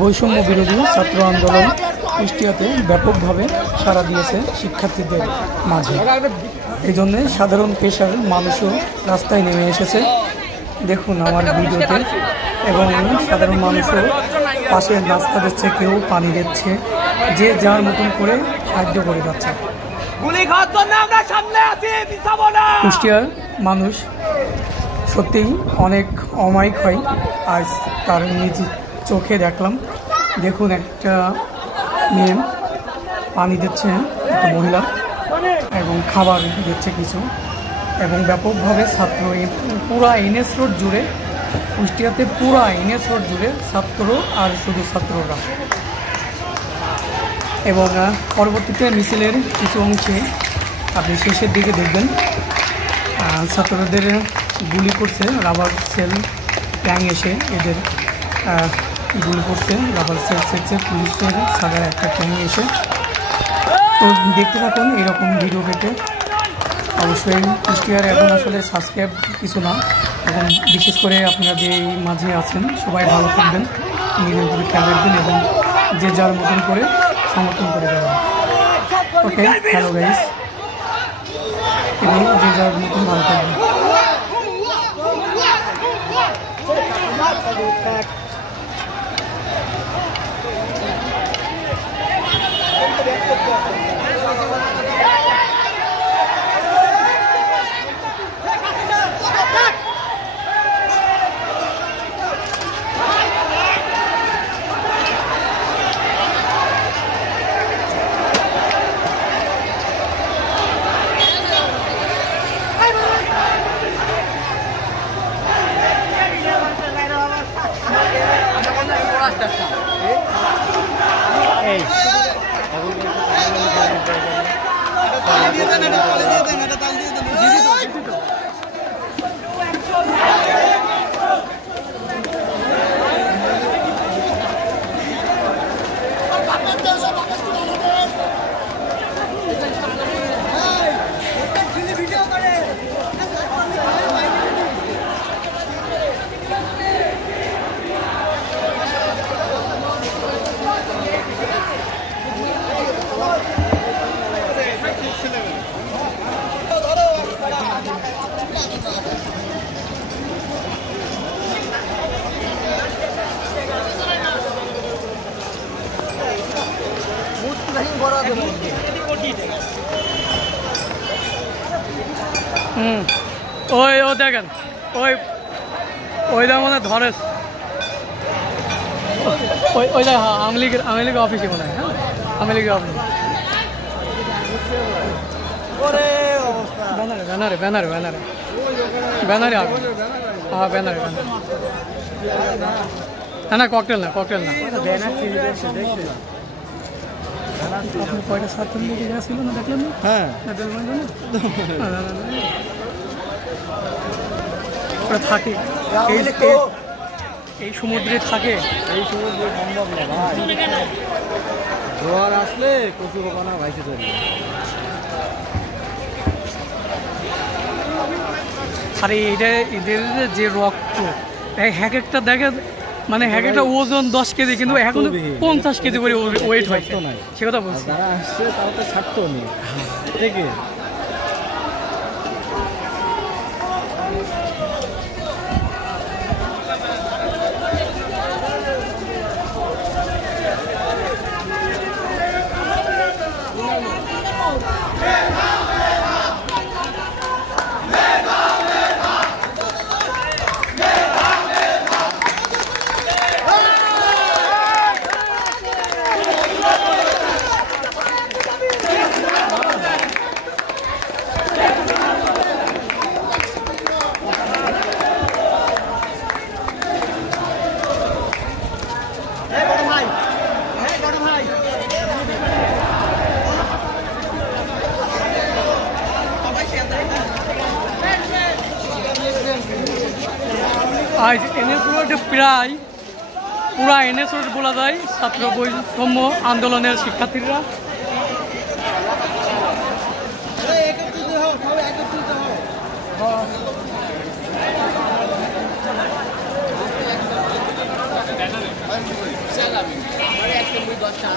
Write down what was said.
বৈষম্য বিরোধী ছাত্র আন্দোলন কুষ্টিয়াতে ব্যাপকভাবে সাড়া দিয়েছে শিক্ষার্থীদের মাঝে। এই জন্যে সাধারণ পেশার মানুষও রাস্তায় নেমে এসেছে। দেখুন আমার ভিডিওতে, এবং সাধারণ মানুষও পাশে রাস্তা দিচ্ছে, কেউ পানি দিচ্ছে, যে যার মতন করে সাহায্য করে যাচ্ছে। কুষ্টিয়ার মানুষ সত্যিই অনেক অমায়িক হয়, আজ তার নিজ চোখে দেখলাম। দেখুন একটা মেয়ে পানি দিচ্ছে, একটা মহিলা, এবং খাবার দিচ্ছে কিছু, এবং ব্যাপকভাবে ছাত্র পুরা এনএস রোড জুড়ে, কুষ্টিয়াতে পুরা এনএস রোড জুড়ে ছাত্র আর শুধু ছাত্ররা। এবং পরবর্তীতে মিছিলের কিছু অংশে আপনি শেষের দিকে দেখবেন ছাত্রদের গুলি করছে, রাবার সেল ট্যাং এসে এদের গুলি করছে, রাবার সেল ছেড়ছে পুলিশের সাদা একটা ট্যাং এসে। তো দেখতে থাকুন এরকম ভিডিও পেতে। অবশ্যই কুষ্টিয়ার এখন আসলে সাবস্ক্রাইব কিছু না, এবং বিশেষ করে আপনারা যে মাঝে আছেন সবাই ভালো থাকবেন, নিজের উপরে খেয়াল রাখবেন, এবং যে যার মতন করে সমর্থন করে দেবেন। ওকে, হ্যালো গাইস, এবং যে যার মতন ভালো থাকবেন। ওই ও দেখেন, ওইটা মনে ধরে, ওইটা আওয়ামী লীগের অফিসে মনে হয়। হ্যাঁ, আওয়ামী লীগের অফিস। ব্যানারে ব্যানারে ব্যানারে ব্যানারে আগে, হ্যাঁ ব্যানারে ব্যানারে। না না, ককটেল না, ককটেল না। আপনি কয়টা ছাত্রলীগ ছিল না দেখলেন? হ্যাঁ, ওরা থাকে এই সমুদ্রে, থাকে এই সমুদ্রে, সম্ভব না ভাই। জোয়ার আসলে কচু কপানা ভাইসে চলে। আরে এটা এদের যে রক্ত, এক একটা দেখে, মানে এক একটা ওজন 10 কেজি, কিন্তু এখন 50 কেজি করে ওয়েট হয়। সে কথা বলছি, যারা আসছে তারা তো ছাড়তো নেই। ঠিক আছে, আজ এনএস রোড প্রায় পুরা এনএস রোড বলা যায় ছাত্র বৈষম্য আন্দোলনের শিক্ষার্থীরা। 10টা